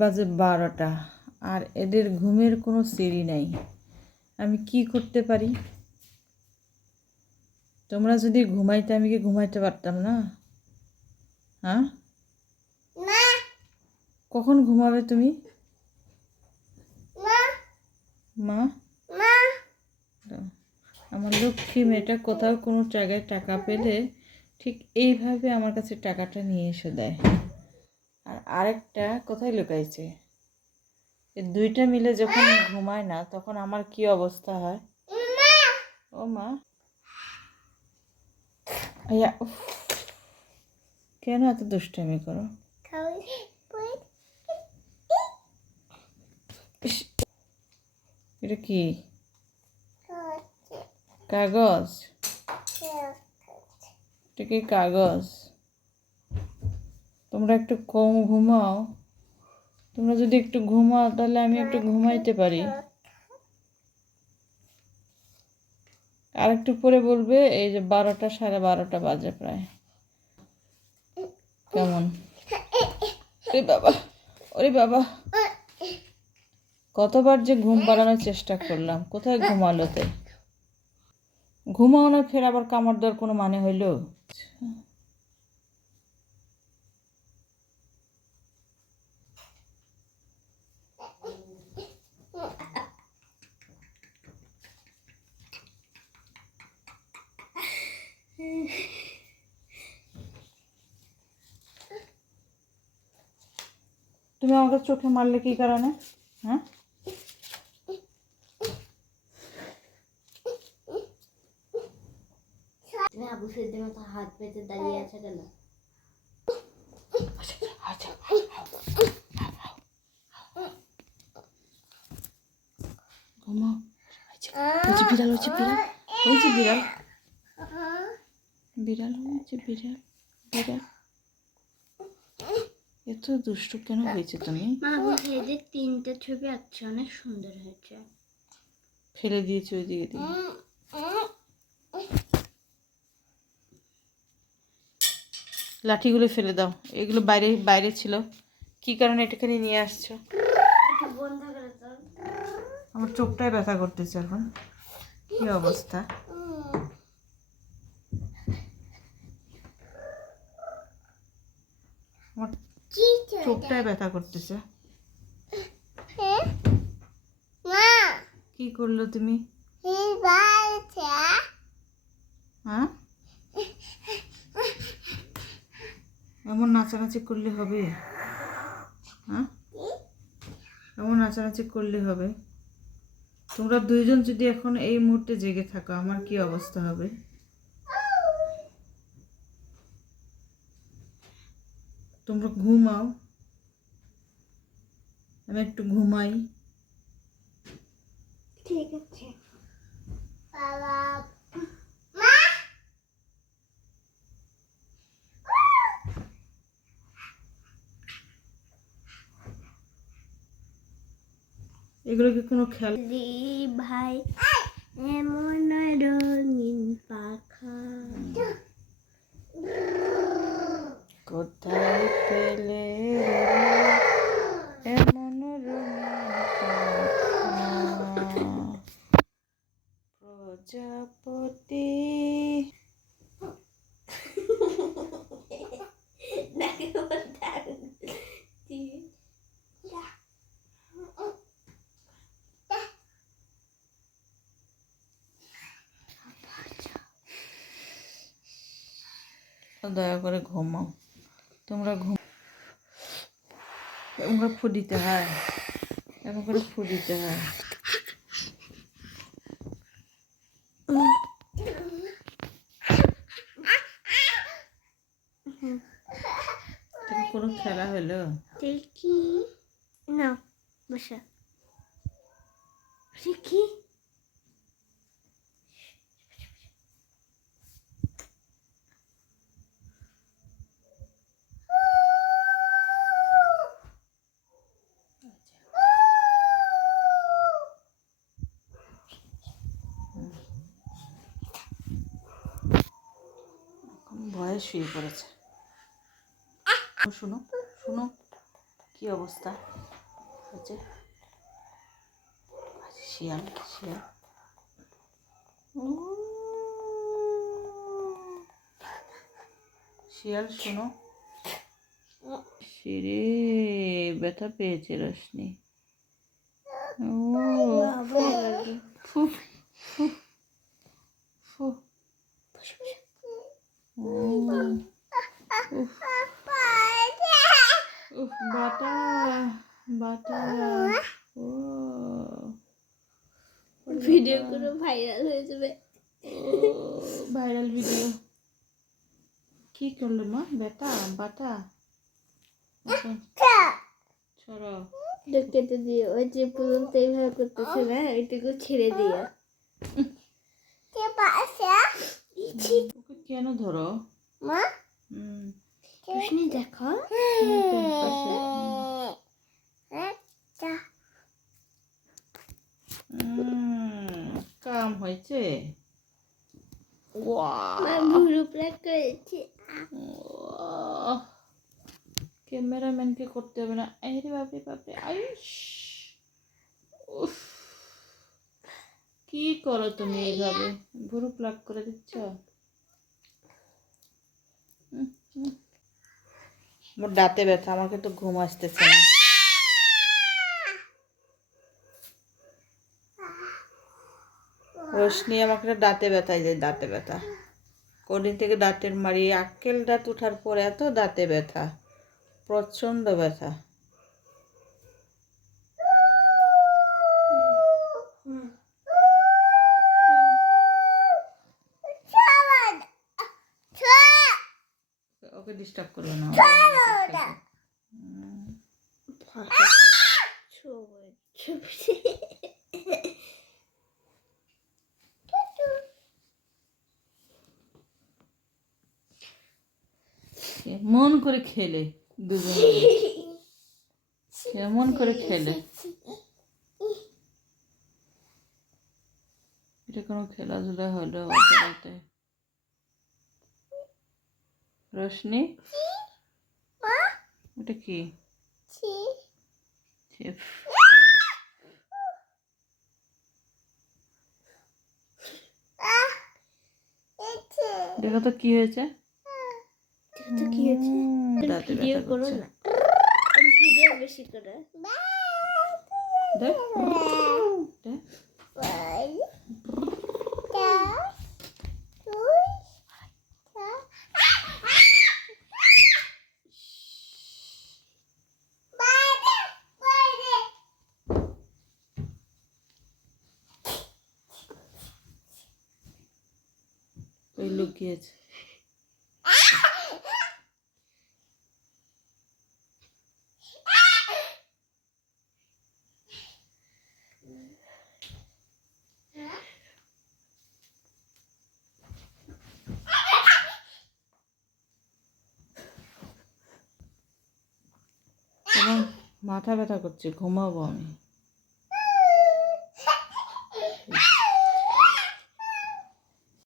বাজে 12টা, আর এদের ঘুমের কোনো সিঁড়ি নাই। আমি কি করতে পারি? তোমরা যদি ঘুমাইতে, আমি কি ঘুমাইতে পারতাম না? হ্যাঁ, কখন ঘুমাবে তুমি? মা, আমার লক্ষ্মী মেয়েটা কোথাও কোনো জায়গায় টাকা পেলে ঠিক এইভাবে আমার কাছে টাকাটা নিয়ে এসে দেয়। আর আরেকটা কোথায় লুকাইছে? এই দুইটা মিলে যখন ঘুমায় না, তখন আমার কি অবস্থা হয়? ও মা, আয়া, উফ, কেন এত দুষ্টামি করো? ইস, এটা কি কাগজ? এটা কি কাগজ? তোমরা একটু কম ঘুমাও। তোমরা যদি একটু ঘুমাও তাহলে আমি একটু ঘুমাইতে পারি। আর একটু পরে বলবে এই যে 12টা, 12:30 বাজে প্রায়। কেমন? ওরে বাবা, ওরে বাবা, কতবার যে ঘুম পাড়ানোর চেষ্টা করলাম, কোথায় ঘুমালো? তাই ঘুমাও না, ফের আবার কামড় দেওয়ার কোনো মানে হইল? তুমি আমাকে চোখে মারলে কি কারণে? হ্যাঁ, তুমি আবু ফেদের মতো হাত পেতে দাঁড়িয়ে আছে কেন? ঘুমাও। ওই যে বিড়াল, ওই যে বিড়াল, ওই যে বিড়াল, বিড়াল, ওই যে বিড়াল, বিড়াল। এত দুষ্টু কেন হয়েছে তুমি? মা আবু ফেদের 3টে ছবি আঁকছে, অনেক সুন্দর হয়েছে। ফেলে দিয়েছে ওই দিকে দিয়ে। লাঠিগুলো ফেলে দাও, এগুলো বাইরে বাইরে ছিল। কি কারণে এটাখানে নিয়ে আসছো? বন্ধ করে দাও। আমার চোখটাই ব্যথা করতেছে এখন। কি অবস্থা? আমার চোখটাই ব্যথা করতেছে। কি করলো তুমি? হ্যাঁ, এমন নাচানাচি করলে হবে? হ্যাঁ, এমন নাচানাচি করলে হবে? তোমরা দুইজন যদি এখন এই মুহূর্তে জেগে থাকো, আমার কি অবস্থা হবে? তোমরা ঘুমাও, আমি একটু ঘুমাই। ঠিক আছে বাবা। এগুলো কি কোনো খেলা? ভাই এমন রঙিন পাখা কোথায় পেলে এমন রঙিন প্রজাপতি? দয়া করে ঘুমাও। তোমরা তোমরা ফু দিতে হয়, এমন করে ফু দিতে হয়। কোনো খেলা হলো? দেখি না, বসা দেখি। ভয়ে শুয়ে পড়েছে। শোনো, শোনো, কি অবস্থা? আছে শিয়াল শিয়াল ও শিয়াল শোনো সিরে ব্যথা পেয়েছে রোশনি ও ফু ফু ফু ও উফ উফ বাটা বাটা ও ভিডিও করে ভাইরাল হয়ে যাবে। ভাইরাল ভিডিও কি করলো মা বেটা বাটা ছড়ো কেটে দিয়ে ওই যে পর্যন্ত এইভাবে করতেছে না ওইটুকু ছেড়ে দিয়ে ওকে কেন ধরো মা হুম রোশনি দেখো কাম হয়েছে ভুরু প্লাগ করেছি। ক্যামেরাম্যানকে করতে হবে না আরে বাপরে বাপরে আয়ুষ উফ কি করো তুমি এইভাবে ভুরু প্লাগ করে দিচ্ছ মোর দাঁতে ব্যথা আমাকে তো ঘুম আসতেছে না রোশনি আমাকে দাঁতে ব্যথায় যায় দাঁতে ব্যথা কদিন থেকে দাঁতের মারি আক্কেল দাঁত ওঠার পর এত দাঁতে ব্যথা প্রচণ্ড ব্যথা ওকে ডিস্টার্ব করবে না কেমন করে খেলে দুজনে কেমন করে খেলে এটা কোনো খেলাধুলা হলো রাতে রোশনি এটা কি ছিপ দেখো তো কি হয়েছে কি হয়েছে দাঁতে ভিডিও ব্যথা করো করছে না ভিডিও বেশি করে দেখ দেখ ওই লুকিয়েছে এবং মাথা ব্যথা করছে ঘুমাবো আমি